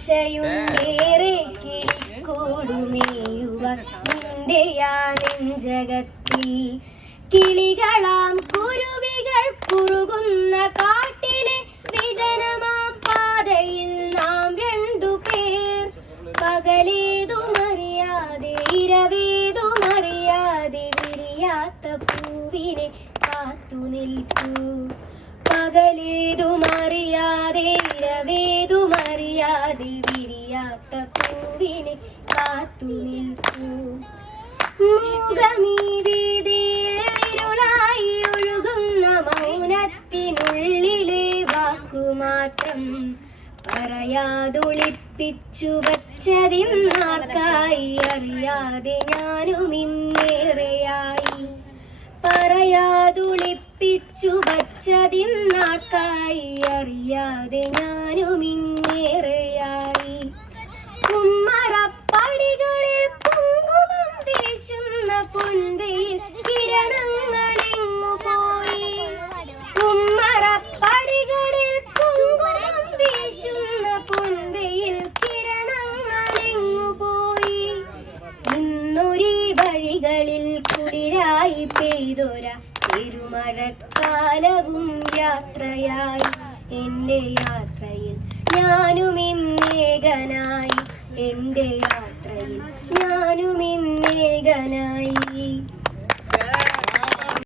േറെ കിളിക്കൂടുമേയുവ നിന്റെയാ നെഞ്ചകത്തിൽ കിളികളാം കുരുവികൾ കുറുകുന്ന കാട്ടിലെ വിജനമാം പാതയിൽ നാം രണ്ടുപേർ പകലേതുമറിയാതെ ഇരവേതുമറിയാതെ വിരിയാത്ത പൂവിനെ കാത്തു നിൽക്കൂ പകലേതുമറിയാതെ ഇരവേതുമറിയാതെ വിരിയാത്ത പൂവിനെ കാത്തു നിൽക്കൂ മൂകമീ വീതിയിലുളായി ഒഴുകുന്ന മൗനത്തിനുള്ളിലെ വാക്കുമാത്രം പറയാതൊളിപ്പിച്ചു വച്ചതിന്നാർക്കായി അറിയാതെ ഞാനും ഇന്നേറെയായി പറയാതൊളിപ്പിച്ചു വച്ചതിന്നാർക്കായി അറിയാതെ ഞാനും ഇന്നേറെയായി കുമ്മറപ്പടികളിൽ കുങ്കുമം വീശുന്ന പൊൻവെയിൽ കിരണങ്ങളെങ്ങു പോയി കുമ്മറപ്പടികളിൽ കുങ്കുമം വീശുന്ന പൊൻവെയിൽ കിരണങ്ങളെങ്ങു പോയി ഇന്നൊരീ വഴികളിൽ കുളിരായി പെയ്തൊര തിരുമഴക്കാലവും യാത്രയായി എന്റെ യാത്രയിൽ ഞാനും ഇന്നേകനായി എന്റെ യാത്രയിൽ ഞാനും ഇന്നേകനായി